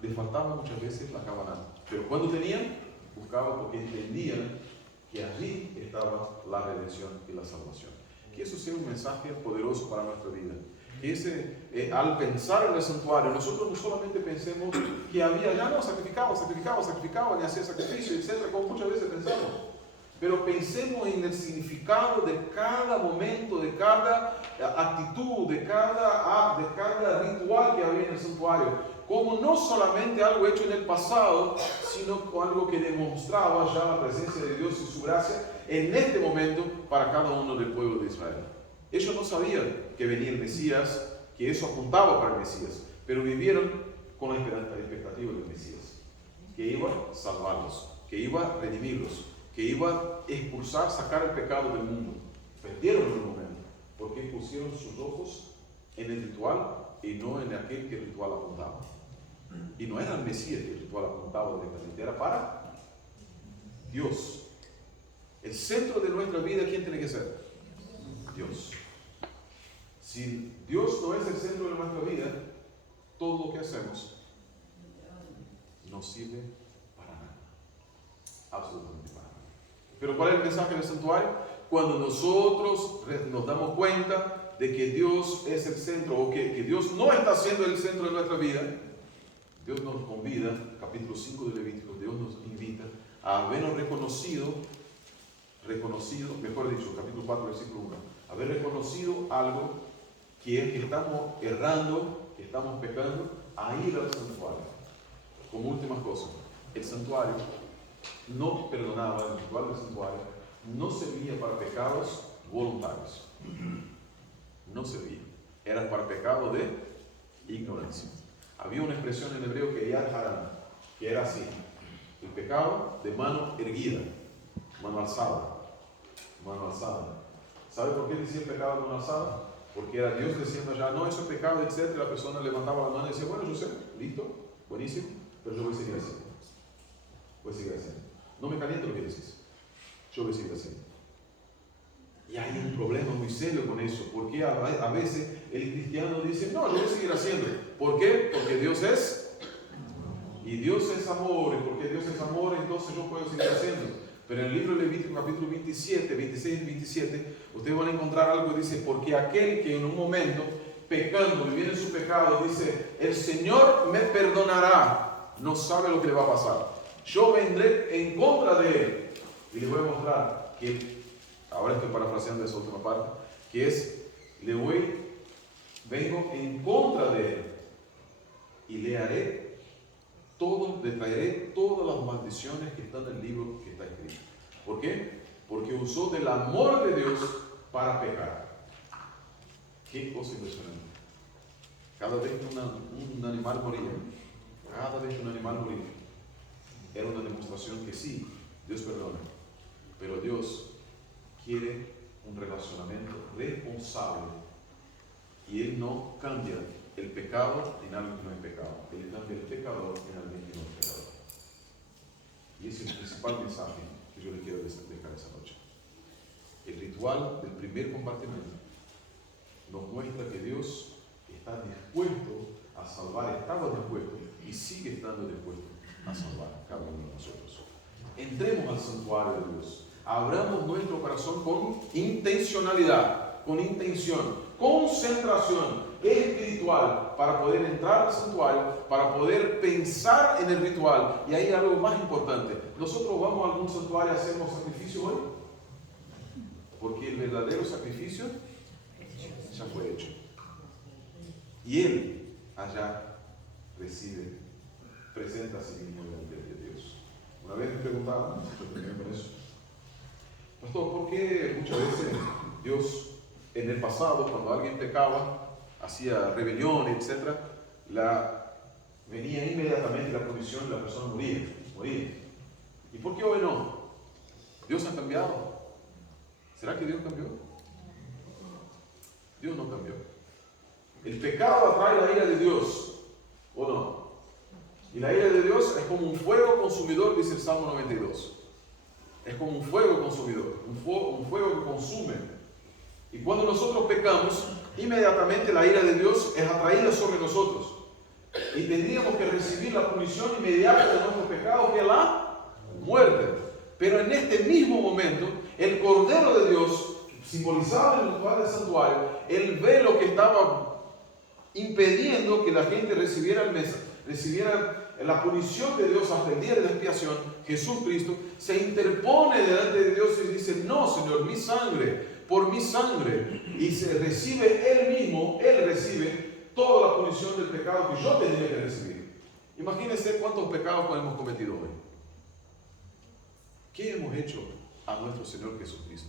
les faltaba muchas veces la cabana. Pero cuando tenían, buscaban porque entendían que allí estaba la redención y la salvación. Que eso sea un mensaje poderoso para nuestra vida. Que al pensar en el santuario, nosotros no solamente pensemos que había, ya no, sacrificaban y hacían sacrificio, etc., como muchas veces pensamos. Pero pensemos en el significado de cada momento, de cada actitud, de cada ritual que había en el santuario. Como no solamente algo hecho en el pasado, sino algo que demostraba ya la presencia de Dios y su gracia en este momento para cada uno del pueblo de Israel. Ellos no sabían que venía el Mesías, que eso apuntaba para el Mesías, pero vivieron con la expectativa del Mesías, que iba a salvarlos, que iba a redimirlos, que iba a expulsar, sacar el pecado del mundo. Perdieron en un momento, porque pusieron sus ojos en el ritual y no en aquel que el ritual apuntaba. Y no era el Mesías que el ritual apuntaba directamente, era para Dios. El centro de nuestra vida, ¿quién tiene que ser? Dios. Si Dios no es el centro de nuestra vida, todo lo que hacemos no sirve para nada. Absolutamente para nada. Pero ¿cuál es el mensaje del santuario? Cuando nosotros nos damos cuenta de que Dios es el centro, o que Dios no está siendo el centro de nuestra vida, Dios nos convida, capítulo 5 de Levítico, Dios nos invita a habernos reconocido, mejor dicho, capítulo 4, versículo 1, haber reconocido algo que es que estamos errando, que estamos pecando, a ir al santuario. Como última cosa, el santuario no perdonaba, el ritual del santuario no servía para pecados voluntarios. No servía. Era para pecado de ignorancia. Había una expresión en hebreo que era así: el pecado de mano erguida, mano alzada. ¿Sabe por qué decía el pecado de mano alzada? Porque era Dios diciendo ya, no, eso es pecado, etc. La persona levantaba la mano y decía, bueno, yo sé, listo, buenísimo, pero yo voy a seguir haciendo. No me caliente lo que dices, yo voy a seguir haciendo. Y hay un problema muy serio con eso, porque a veces el cristiano dice, no, yo voy a seguir haciendo. ¿Por qué? Porque Dios es, y Dios es amor, y porque Dios es amor, entonces yo puedo seguir haciendo. Pero en el libro de Levítico capítulo 27, 26 y 27, ustedes van a encontrar algo que dice, porque aquel que en un momento, pecando, viviendo en su pecado, dice, el Señor me perdonará, no sabe lo que le va a pasar. Yo vendré en contra de él. Y les voy a mostrar que, ahora estoy parafraseando esa última parte, que es, vengo en contra de él y le traeré todas las maldiciones que están en el libro que está escrito. ¿Por qué? Porque usó del amor de Dios para pecar. Qué cosa impresionante. Cada vez que un animal moría, era una demostración que sí, Dios perdona, pero Dios quiere un relacionamiento responsable y Él no cambia el pecado en algo que no es pecado. Él cambia el pecador en alguien que no es pecador. Y ese es el principal mensaje que yo le quiero dejar esa noche. El ritual del primer compartimento nos muestra que Dios está dispuesto a salvar, estaba dispuesto y sigue estando dispuesto a salvar a cada uno de nosotros. Entremos al santuario de Dios. Abramos nuestro corazón con intencionalidad, con intención, concentración espiritual para poder entrar al santuario, para poder pensar en el ritual. Y hay algo más importante. Nosotros vamos a algún santuario y hacemos sacrificio hoy, porque el verdadero sacrificio ya fue hecho. Y Él allá presenta a sí mismo delante de Dios. Una vez me preguntaban, yo terminé con eso, pastor, ¿por qué muchas veces Dios en el pasado, cuando alguien pecaba, hacía rebelión, etc., venía inmediatamente la provisión y la persona moría? ¿Y por qué hoy no? ¿Dios ha cambiado? ¿Será que Dios cambió? Dios no cambió. El pecado atrae la ira de Dios, ¿o no? Y la ira de Dios es como un fuego consumidor, dice el Salmo 92. Es como un fuego consumidor, un fuego que consume. Y cuando nosotros pecamos, inmediatamente la ira de Dios es atraída sobre nosotros. Y tendríamos que recibir la punición inmediata de nuestro pecado, que es la muerte. Pero en este mismo momento, el Cordero de Dios, simbolizado en el ritual del santuario, el velo que estaba impidiendo que la gente recibiera la punición de Dios hasta el día de la expiación, Jesucristo se interpone delante de Dios y dice, no, Señor, mi sangre, por mi sangre, y se recibe Él recibe toda la punición del pecado que yo tendría que recibir. Imagínense cuántos pecados hemos cometido hoy. ¿Qué hemos hecho a nuestro Señor Jesucristo?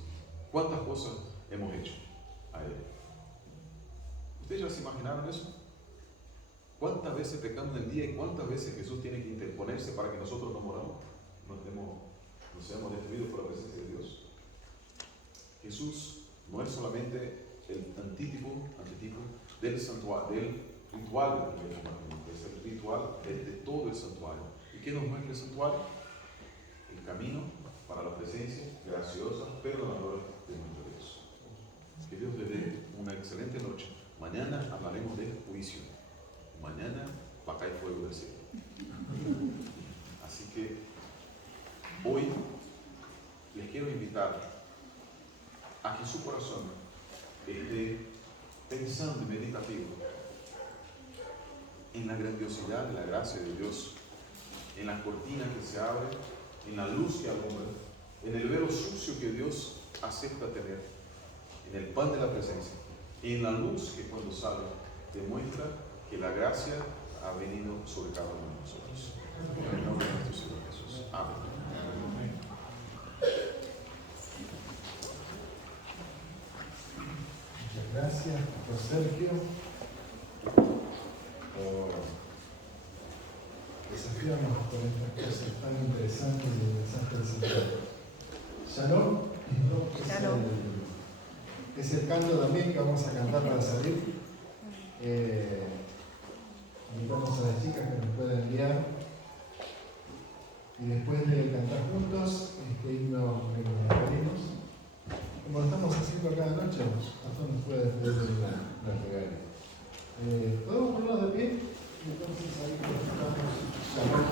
¿Cuántas cosas hemos hecho a Él? ¿Ustedes ya se imaginaron eso? ¿Cuántas veces pecamos en el día y cuántas veces Jesús tiene que interponerse para que nosotros no moramos? No seamos destruidos por la presencia de Dios. Jesús no es solamente el antítipo del santuario, del ritual del primer compartimento, es el ritual de todo el santuario. ¿Y qué nos muestra el santuario? El camino para la presencia graciosa, perdonadora de nuestro Dios. Que Dios le dé una excelente noche. Mañana hablaremos del juicio. Mañana va a caer fuego del cielo. Así que hoy les quiero invitar a que su corazón esté pensando y meditativo en la grandiosidad de la gracia de Dios, en la cortina que se abre, en la luz que alumbra, en el velo sucio que Dios acepta tener, en el pan de la presencia, y en la luz que cuando sale demuestra que la gracia ha venido sobre cada uno de nosotros. En el nombre de nuestro Señor Jesús. Amén. Muchas gracias, Pastor Sergio, por desafiarnos con estas cosas tan interesantes del mensaje del Señor. Shalom, es el canto también que vamos a cantar para salir. Invitamos a las chicas que nos puedan enviar. Y después de cantar juntos este himno que nos despedimos, como lo estamos haciendo cada noche, Pastor nos puede despedir de la regalia. ¿Podemos ponernos de pie? Y entonces ahí cantamos Shalom.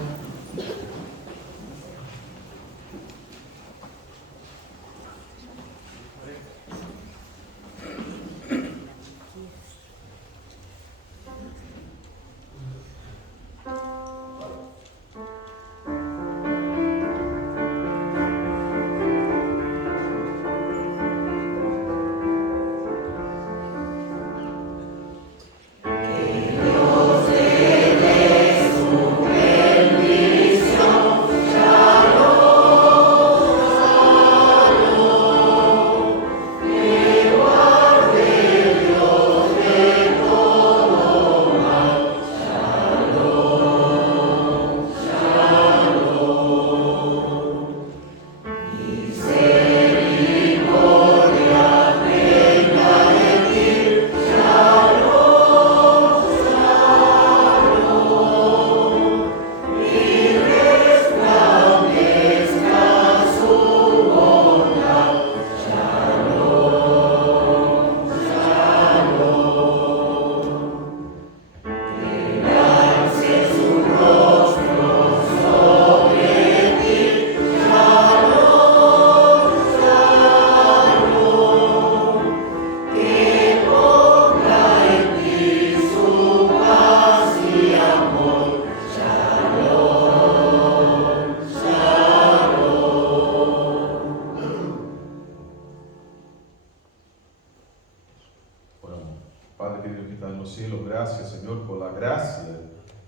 Padre querido que está en los cielos, gracias, Señor, por la gracia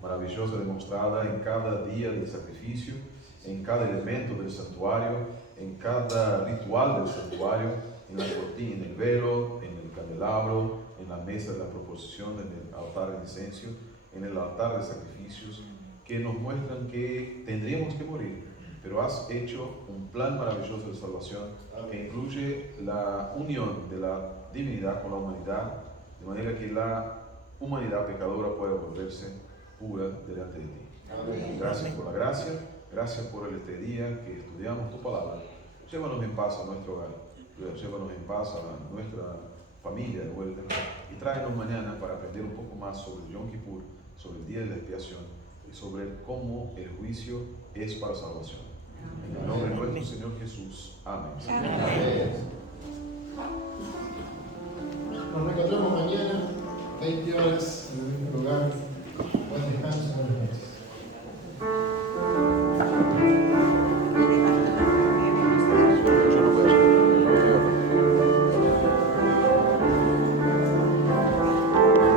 maravillosa demostrada en cada día del sacrificio, en cada elemento del santuario, en cada ritual del santuario, en la cortina, en el velo, en el candelabro, en la mesa de la proposición, en el altar de incenso, en el altar de sacrificios, que nos muestran que tendríamos que morir, pero has hecho un plan maravilloso de salvación que incluye la unión de la divinidad con la humanidad, de manera que la humanidad pecadora pueda volverse pura delante de ti. Amén. Gracias por la gracia, gracias por este día que estudiamos tu palabra. Llévanos en paz a nuestro hogar, llévanos en paz a nuestra familia de vuelta y tráenos mañana para aprender un poco más sobre Yom Kippur, sobre el día de la expiación y sobre cómo el juicio es para salvación. En el nombre de nuestro Señor Jesús. Amén. Amén. Nos reencontramos mañana, 20 horas, en el mismo lugar. Buen descanso.